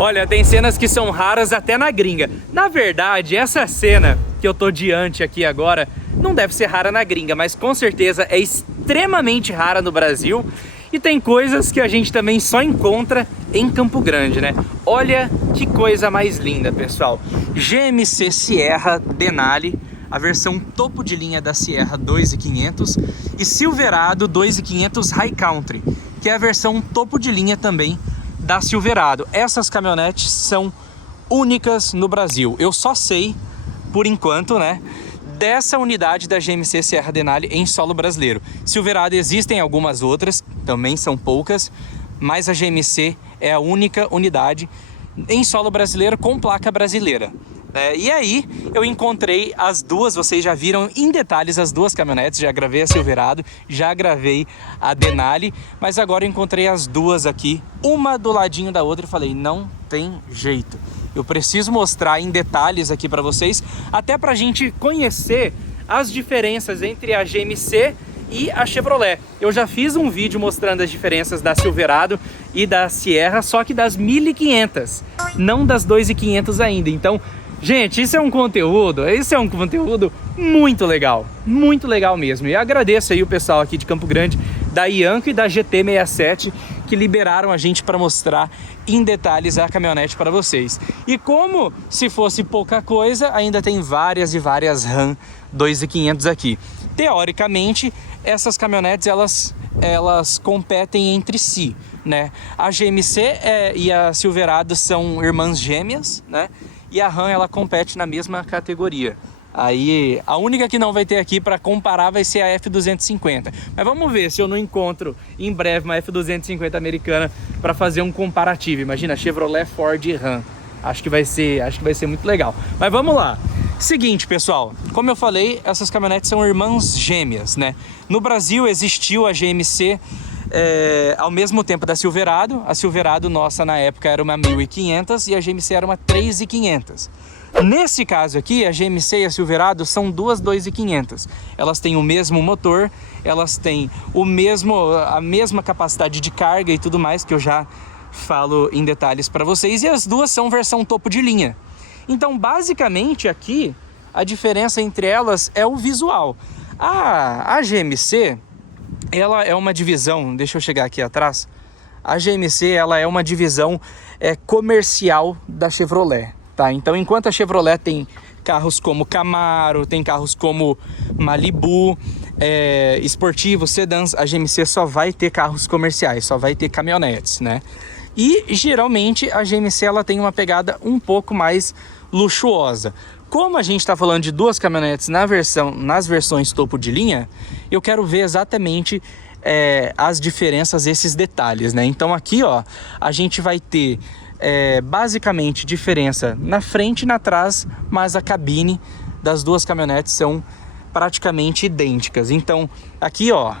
Olha, tem cenas que são raras até na gringa. Na verdade, essa cena que eu tô diante aqui agora não deve ser rara na gringa, mas com certeza é extremamente rara no Brasil. E tem coisas que a gente também só encontra em Campo Grande, né? Olha que coisa mais linda, pessoal. GMC Sierra Denali, a versão topo de linha da Sierra 2500 e Silverado 2500 High Country, que é a versão topo de linha também da Silverado. Essas caminhonetes são únicas no Brasil. Eu só sei, por enquanto, né, dessa unidade da GMC Sierra Denali em solo brasileiro. Silverado existem algumas outras, também são poucas, mas a GMC é a única unidade em solo brasileiro com placa brasileira. E aí eu encontrei as duas, vocês já viram em detalhes as duas caminhonetes, já gravei a Silverado, já gravei a Denali, mas agora eu encontrei as duas aqui, uma do ladinho da outra e falei, não tem jeito. Eu preciso mostrar em detalhes aqui para vocês, até para a gente conhecer as diferenças entre a GMC e a Chevrolet. Eu já fiz um vídeo mostrando as diferenças da Silverado e da Sierra, só que das 1500, não das 2500 ainda. Então, gente, isso é um conteúdo muito legal mesmo. E agradeço aí o pessoal aqui de Campo Grande, da Ianco e da GT67, que liberaram a gente para mostrar em detalhes a caminhonete para vocês. E como se fosse pouca coisa, ainda tem várias e várias Ram 2500 aqui. Teoricamente, essas caminhonetes elas competem entre si, né? A GMC e a Silverado são irmãs gêmeas, né? E a Ram ela compete na mesma categoria. Aí a única que não vai ter aqui para comparar vai ser a F250. Mas vamos ver se eu não encontro em breve uma F250 americana para fazer um comparativo. Imagina, Chevrolet, Ford e Ram. Acho que vai ser muito legal. Mas vamos lá. Seguinte, pessoal, como eu falei, essas caminhonetes são irmãs gêmeas, né? No Brasil existiu a GMC ao mesmo tempo da Silverado. A Silverado nossa na época era uma 1500 e a GMC era uma 3500. Nesse caso aqui, a GMC e a Silverado são duas 2500. Elas têm o mesmo motor, elas têm a mesma capacidade de carga e tudo mais, que eu já falo em detalhes para vocês, e as duas são versão topo de linha. Então, basicamente aqui, a diferença entre elas é o visual. A GMC, ela é uma divisão, deixa eu chegar aqui atrás, a GMC ela é uma divisão comercial da Chevrolet, tá? Então, enquanto a Chevrolet tem carros como Camaro, tem carros como Malibu, esportivos, sedãs, a GMC só vai ter carros comerciais, só vai ter caminhonetes, né? E geralmente a GMC ela tem uma pegada um pouco mais luxuosa. Como a gente está falando de duas caminhonetes nas versões topo de linha, eu quero ver exatamente as diferenças, esses detalhes, né? Então aqui, ó, a gente vai ter basicamente diferença na frente e na trás, mas a cabine das duas caminhonetes são praticamente idênticas. Então aqui, ó,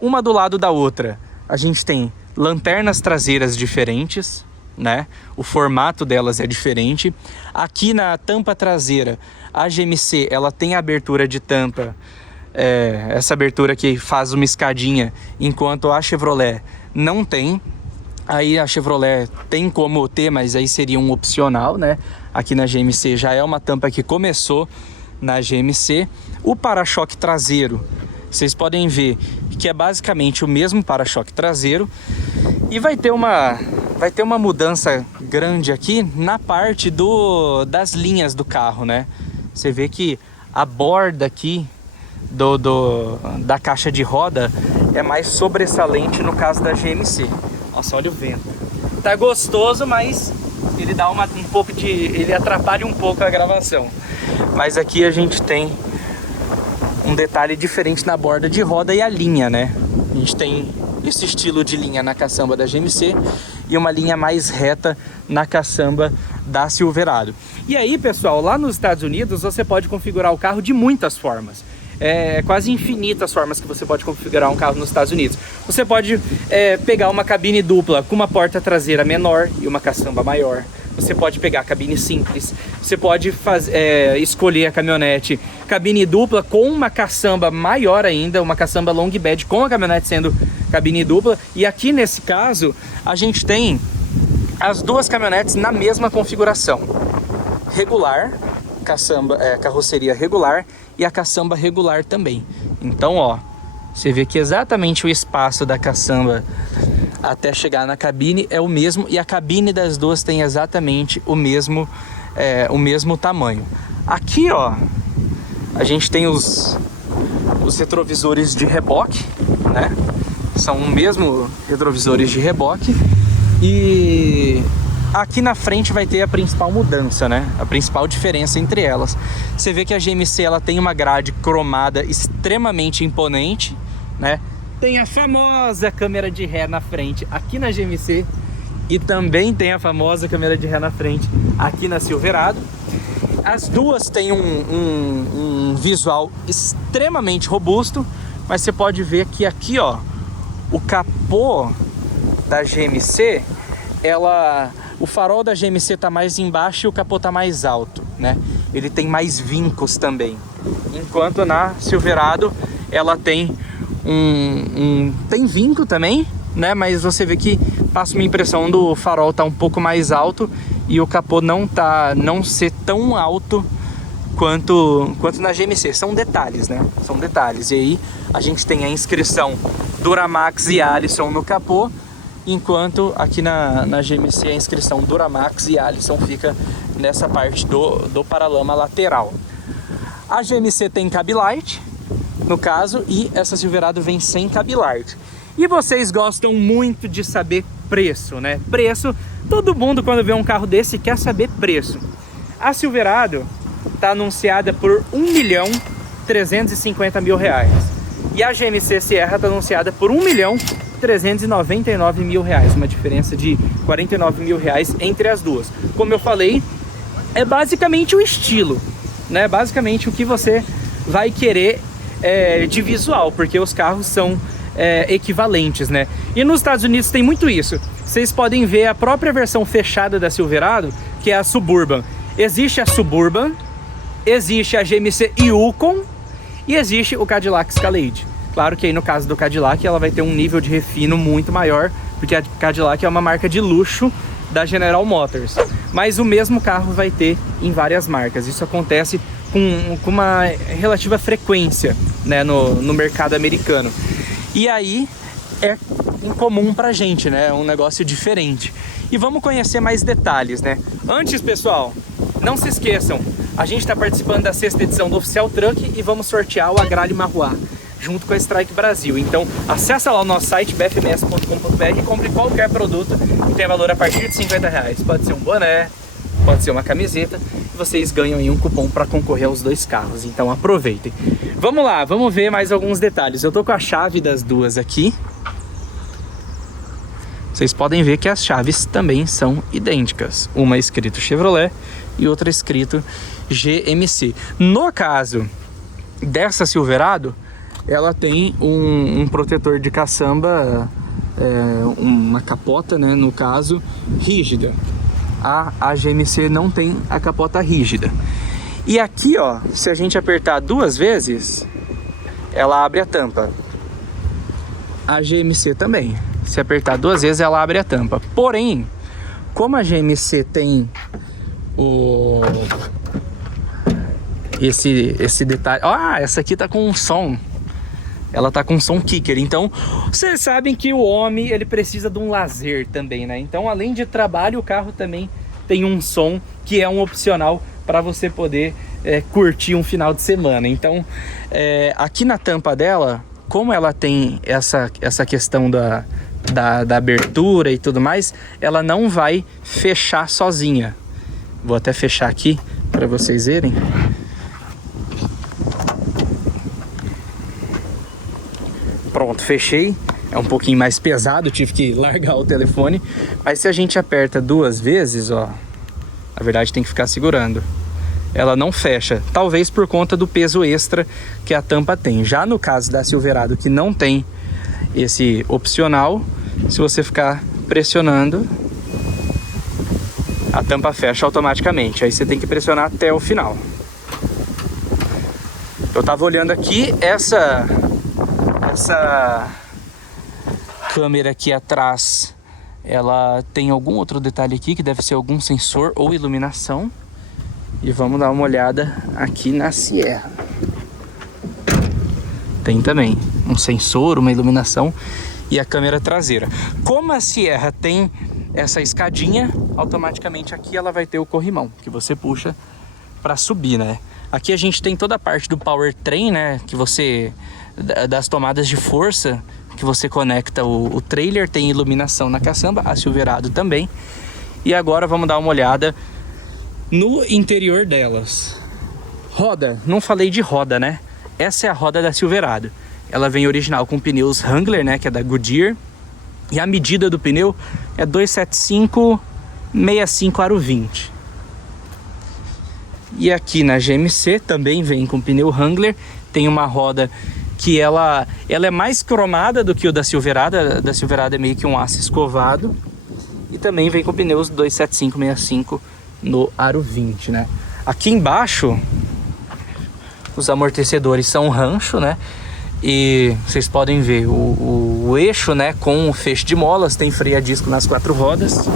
uma do lado da outra, a gente tem lanternas traseiras diferentes, né? O formato delas é diferente. Aqui na tampa traseira, a GMC ela tem a abertura de tampa, essa abertura que faz uma escadinha, enquanto a Chevrolet não tem. Aí a Chevrolet tem como ter, mas aí seria um opcional, né? Aqui na GMC já é uma tampa que começou na GMC. O para-choque traseiro, vocês podem ver que é basicamente o mesmo para-choque traseiro. E vai ter uma mudança grande aqui na parte das linhas do carro, né? Você vê que a borda aqui da caixa de roda é mais sobressalente no caso da GMC. Nossa, olha o vento. Tá gostoso, mas ele dá ele atrapalha um pouco a gravação. Mas aqui a gente tem um detalhe diferente na borda de roda e a linha, né? A gente tem esse estilo de linha na caçamba da GMC e uma linha mais reta na caçamba da Silverado. E aí, pessoal, lá nos Estados Unidos você pode configurar o carro de muitas formas. Quase infinitas formas que você pode configurar um carro nos Estados Unidos. Você pode pegar uma cabine dupla com uma porta traseira menor e uma caçamba maior. Você pode pegar a cabine simples. Você pode escolher a caminhonete cabine dupla com uma caçamba maior ainda, uma caçamba long bed com a caminhonete sendo cabine dupla. E aqui nesse caso a gente tem as duas caminhonetes na mesma configuração. Regular, caçamba, carroceria regular e a caçamba regular também. Então, ó, você vê que exatamente o espaço da caçamba até chegar na cabine é o mesmo, e a cabine das duas tem exatamente o mesmo tamanho. Aqui, ó, a gente tem os retrovisores de reboque, né? São o mesmo retrovisores de reboque. E aqui na frente vai ter a principal mudança, né? A principal diferença entre elas. Você vê que a GMC ela tem uma grade cromada extremamente imponente, né? Tem a famosa câmera de ré na frente aqui na GMC e também tem a famosa câmera de ré na frente aqui na Silverado. As duas têm um visual extremamente robusto, mas você pode ver que aqui, ó, o capô da GMC, o farol da GMC tá mais embaixo e o capô tá mais alto, né? Ele tem mais vincos também. Enquanto na Silverado ela tem tem vinco também, né? Mas você vê que passa uma impressão do farol tá um pouco mais alto e o capô não ser tão alto quanto na GMC. São detalhes, né? São detalhes. E aí a gente tem a inscrição Duramax e Allison no capô, enquanto aqui na GMC a inscrição Duramax e Allison fica nessa parte do paralama lateral. A GMC tem Cablight, no caso, e essa Silverado vem sem Cablight. E vocês gostam muito de saber preço, né? Preço, todo mundo quando vê um carro desse quer saber preço. A Silverado está anunciada por R$1.350.000. E a GMC Sierra está anunciada por R$1.399.000, uma diferença de R$49.000 entre as duas. Como eu falei, é basicamente o estilo, né? Basicamente o que você vai querer de visual, porque os carros são equivalentes, né? E nos Estados Unidos tem muito isso. Vocês podem ver a própria versão fechada da Silverado, que é a Suburban. Existe a Suburban, existe a GMC Yukon e existe o Cadillac Escalade. Claro que aí no caso do Cadillac ela vai ter um nível de refino muito maior, porque a Cadillac é uma marca de luxo da General Motors. Mas o mesmo carro vai ter em várias marcas. Isso acontece com uma relativa frequência, né, no mercado americano. E aí é incomum pra gente, né? É um negócio diferente. E vamos conhecer mais detalhes, né? Antes, pessoal, não se esqueçam, a gente está participando da 6ª edição do Oficial Truck e vamos sortear o Agrale Marroá, junto com a Strike Brasil. Então, acessa lá o nosso site, bfms.com.br, e compre qualquer produto que tem valor a partir de R$50. Pode ser um boné, pode ser uma camiseta, e vocês ganham aí um cupom para concorrer aos 2 carros. Então, aproveitem. Vamos lá, vamos ver mais alguns detalhes. Eu tô com a chave das duas aqui. Vocês podem ver que as chaves também são idênticas. Uma escrito Chevrolet e outra escrito GMC. No caso dessa Silverado, ela tem um protetor de caçamba, uma capota, né, no caso, rígida. A GMC não tem a capota rígida. E aqui, ó, se a gente apertar 2 vezes, ela abre a tampa. A GMC também. Se apertar 2 vezes, ela abre a tampa. Porém, como a GMC tem esse detalhe... essa aqui tá com um som. Ela tá com um som kicker. Então, vocês sabem que o homem, ele precisa de um lazer também, né? Então, além de trabalho, o carro também tem um som que é um opcional para você poder curtir um final de semana. Então, aqui na tampa dela, como ela tem essa questão da abertura e tudo mais, ela não vai fechar sozinha. Vou até fechar aqui para vocês verem. Pronto, fechei. É um pouquinho mais pesado, tive que largar o telefone. Mas se a gente aperta 2 vezes, ó, na verdade tem que ficar segurando, ela não fecha. Talvez por conta do peso extra que a tampa tem. Já no caso da Silverado, que não tem esse opcional, se você ficar pressionando, a tampa fecha automaticamente. Aí você tem que pressionar até o final. Eu tava olhando aqui, essa câmera aqui atrás ela tem algum outro detalhe aqui que deve ser algum sensor ou iluminação. E vamos dar uma olhada aqui na Sierra. Tem também um sensor, uma iluminação e a câmera traseira. Como a Sierra tem essa escadinha, automaticamente aqui ela vai ter o corrimão, que você puxa para subir, né? Aqui a gente tem toda a parte do powertrain, né? Que você... das tomadas de força, que você conecta o trailer, tem iluminação na caçamba, a Silverado também. E agora vamos dar uma olhada no interior delas. Roda, não falei de roda, né? Essa é a roda da Silverado. Ela vem original com pneus Wrangler, né? Que é da Goodyear. E a medida do pneu é 275/65 aro 20. E aqui na GMC também vem com pneu Wrangler. Tem uma roda que ela é mais cromada do que o da Silverado. A da Silverado é meio que um aço escovado. E também vem com pneus 275/65 no aro 20, né? Aqui embaixo os amortecedores são rancho, né? E vocês podem ver o eixo, né, com o feixe de molas, tem freio a disco nas 4 rodas.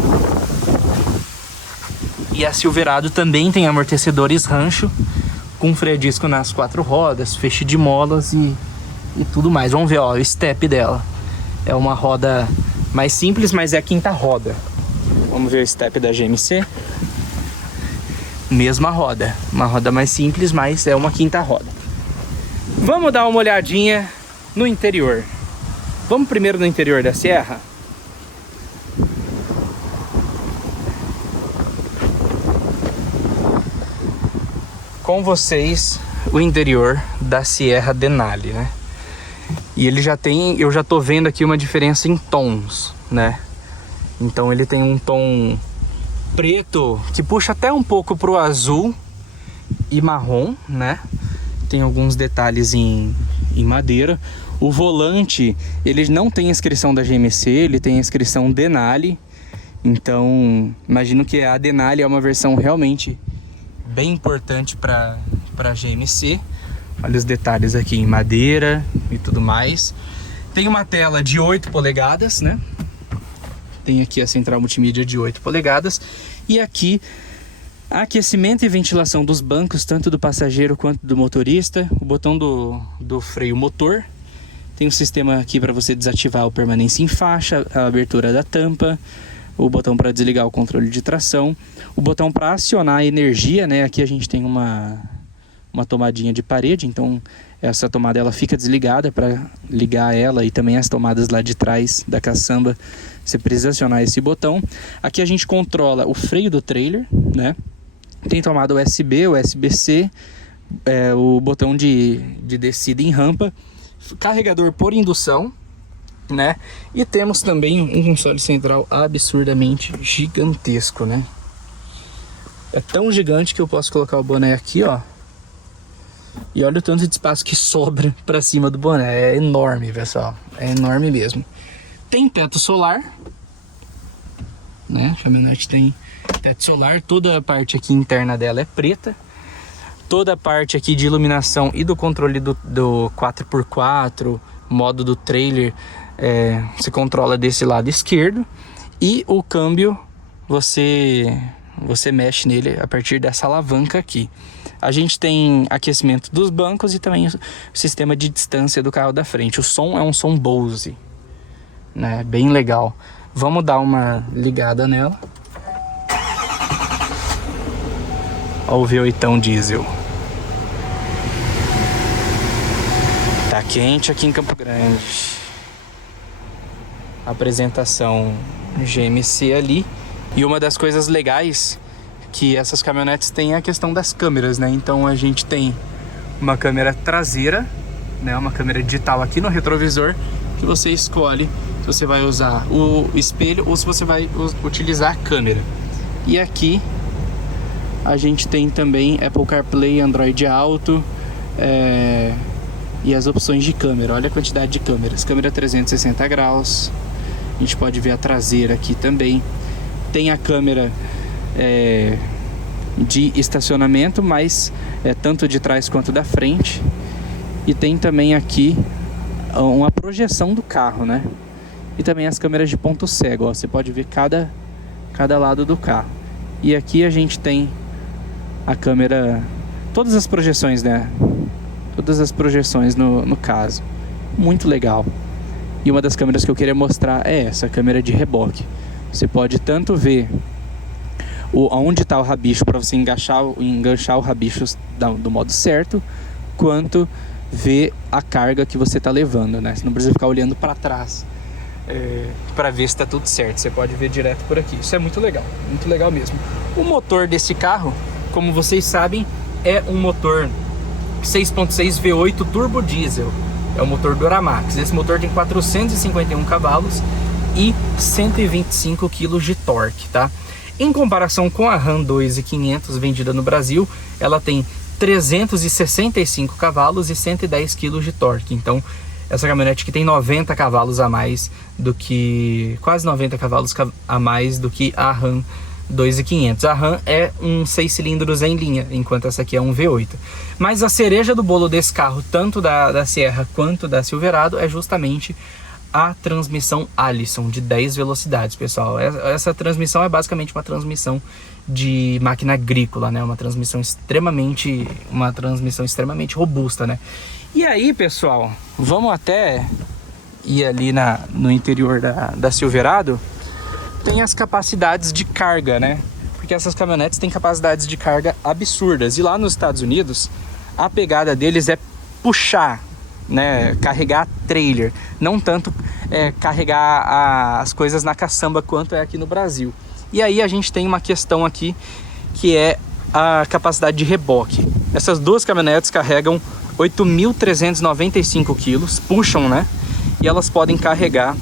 E a Silverado também tem amortecedores rancho com freio a disco nas 4 rodas, feixe de molas e tudo mais. Vamos ver, ó, o step dela. É uma roda mais simples, mas é a quinta roda. Vamos ver o step da GMC. Mesma roda, uma roda mais simples, mas é uma quinta roda. Vamos dar uma olhadinha no interior. Vamos primeiro no interior da Sierra. Com vocês o interior da Sierra Denali, né? E ele já tem, eu já tô vendo aqui uma diferença em tons, né? Então ele tem um tom preto que puxa até um pouco pro azul e marrom, né? Tem alguns detalhes em madeira. O volante, ele não tem inscrição da GMC, ele tem a inscrição Denali. Então, imagino que a Denali é uma versão realmente bem importante para a GMC. Olha os detalhes aqui em madeira e tudo mais. Tem uma tela de 8 polegadas, né? Tem aqui a central multimídia de 8 polegadas. E aqui, aquecimento e ventilação dos bancos, tanto do passageiro quanto do motorista. O botão do freio motor. Tem um sistema aqui para você desativar o permanência em faixa, a abertura da tampa. O botão para desligar o controle de tração. O botão para acionar a energia, né? Aqui a gente tem uma tomadinha de parede, então essa tomada ela fica desligada. Para ligar ela e também as tomadas lá de trás da caçamba, você precisa acionar esse botão. Aqui a gente controla o freio do trailer, né? Tem tomada USB, USB-C, o botão de descida em rampa, carregador por indução, né? E temos também um console central absurdamente gigantesco, né? É tão gigante que eu posso colocar o boné aqui, ó. E olha o tanto de espaço que sobra para cima do boné. É enorme, pessoal. É enorme mesmo. Tem teto solar, né? A caminhonete tem teto solar. Toda a parte aqui interna dela é preta. Toda a parte aqui de iluminação e do controle do 4x4, modo do trailer, você controla desse lado esquerdo. E o câmbio você mexe nele a partir dessa alavanca aqui. A gente tem aquecimento dos bancos e também o sistema de distância do carro da frente. O som é um som Bose, né? Bem legal. Vamos dar uma ligada nela. Olha o V8 diesel. Tá quente aqui em Campo Grande. Apresentação GMC ali. E uma das coisas legais que essas caminhonetes têm é a questão das câmeras, né? Então a gente tem uma câmera traseira, né? Uma câmera digital aqui no retrovisor, que você escolhe se você vai usar o espelho ou se você vai utilizar a câmera. E aqui a gente tem também Apple CarPlay, Android Auto e as opções de câmera. Olha a quantidade de câmeras. Câmera 360 graus. A gente pode ver a traseira aqui também. Tem a câmera de estacionamento, mas tanto de trás quanto da frente. E tem também aqui uma projeção do carro, né? e também as câmeras de ponto cego, ó. Você pode ver cada lado do carro. E aqui a gente tem a câmera, todas as projeções, né? Todas as projeções no caso. Muito legal. E uma das câmeras que eu queria mostrar é essa, a câmera de reboque. Você pode tanto ver onde está o rabicho para você enganchar o rabicho do modo certo, quanto ver a carga que você está levando, né? Você não precisa ficar olhando para trás para ver se está tudo certo. Você pode ver direto por aqui. Isso é muito legal mesmo. O motor desse carro, como vocês sabem, é um motor 6.6 V8 turbo diesel. É o motor Duramax. Esse motor tem 451 cavalos e 125 kg de torque, tá? Em comparação com a Ram 2500 vendida no Brasil, ela tem 365 cavalos e 110 kg de torque. Então, essa caminhonete que tem 90 cavalos a mais do que... quase 90 cavalos a mais do que a Ram 2500. A Ram é um 6 cilindros em linha, enquanto essa aqui é um V8. Mas a cereja do bolo desse carro, tanto da Sierra quanto da Silverado, é justamente a transmissão Allison de 10 velocidades, pessoal. Essa transmissão é basicamente uma transmissão de máquina agrícola, né? Uma transmissão extremamente robusta, né? E aí, pessoal, vamos até ir ali no interior da Silverado. Tem as capacidades de carga, né? Porque essas caminhonetes têm capacidades de carga absurdas. E lá nos Estados Unidos, a pegada deles é puxar, né? Carregar trailer. Não tanto carregar as coisas na caçamba quanto é aqui no Brasil. E aí a gente tem uma questão aqui que é a capacidade de reboque. Essas duas caminhonetes carregam 8.395 quilos, puxam, né? E elas podem carregar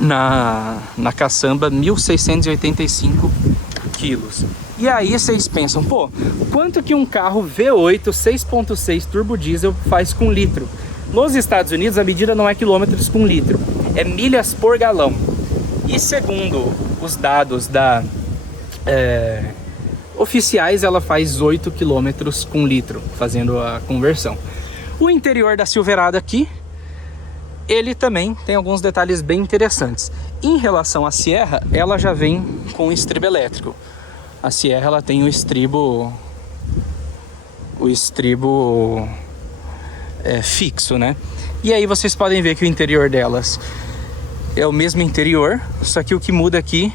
na caçamba 1.685 quilos. E aí vocês pensam, pô, quanto que um carro V8 6.6 turbo diesel faz com litro? Nos Estados Unidos a medida não é quilômetros com litro, é milhas por galão. E segundo os dados oficiais, ela faz 8 quilômetros com litro, fazendo a conversão. O interior da Silverado aqui, ele também tem alguns detalhes bem interessantes. Em relação à Sierra, ela já vem com estribo elétrico. A Sierra, ela tem o estribo fixo, né? E aí vocês podem ver que o interior delas é o mesmo interior, só que o que muda aqui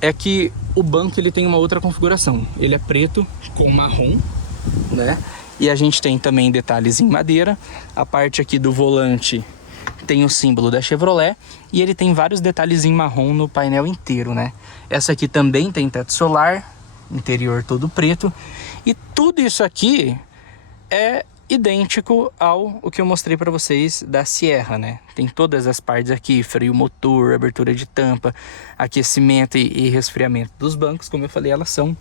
é que o banco ele tem uma outra configuração. Ele é preto com marrom, né? E a gente tem também detalhes em madeira. A parte aqui do volante tem o símbolo da Chevrolet e ele tem vários detalhes em marrom no painel inteiro, né? Essa aqui também tem teto solar, interior todo preto. E tudo isso aqui é idêntico ao que eu mostrei para vocês da Sierra, né? Tem todas as partes aqui, freio motor, abertura de tampa, aquecimento e resfriamento dos bancos. Como eu falei, elas são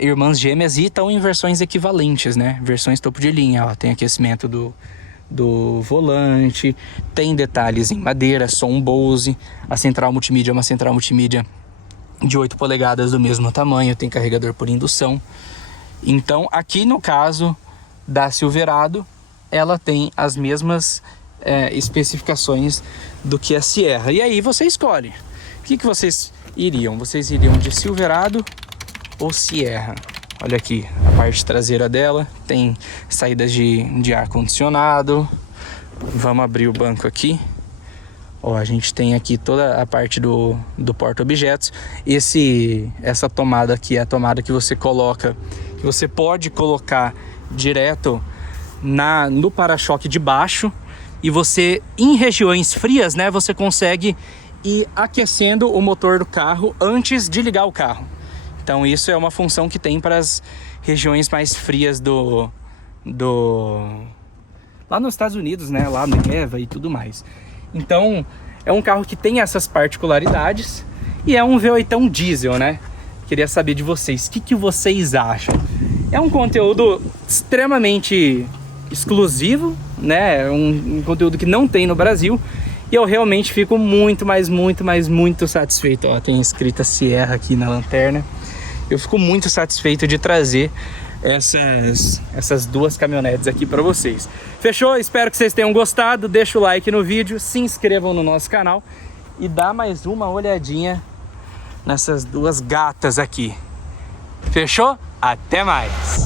irmãs gêmeas e estão em versões equivalentes, né? Versões topo de linha, ó, tem aquecimento do volante, tem detalhes em madeira, som Bose, a central multimídia é uma central multimídia de 8 polegadas do mesmo tamanho, tem carregador por indução. Então aqui no caso da Silverado, ela tem as mesmas especificações do que a Sierra. E aí você escolhe, o que vocês iriam? Vocês iriam de Silverado ou Sierra? Olha aqui, a parte traseira dela tem saídas de ar condicionado. Vamos abrir o banco aqui. Ó, a gente tem aqui toda a parte do porta-objetos. Essa tomada aqui é a tomada que você coloca, que você pode colocar direto no para-choque de baixo. E você, em regiões frias, né, você consegue ir aquecendo o motor do carro antes de ligar o carro. Então isso é uma função que tem para as regiões mais frias lá nos Estados Unidos, né? Lá neva e tudo mais. Então é um carro que tem essas particularidades e é um V8 diesel, né? Queria saber de vocês, o que vocês acham? É um conteúdo extremamente exclusivo, né? Um conteúdo que não tem no Brasil. E eu realmente fico muito satisfeito. Ó, tem escrita Sierra aqui na lanterna. Eu fico muito satisfeito de trazer essas duas caminhonetes aqui para vocês. Fechou? Espero que vocês tenham gostado. Deixa o like no vídeo, se inscrevam no nosso canal e dar mais uma olhadinha nessas duas gatas aqui. Fechou? Até mais!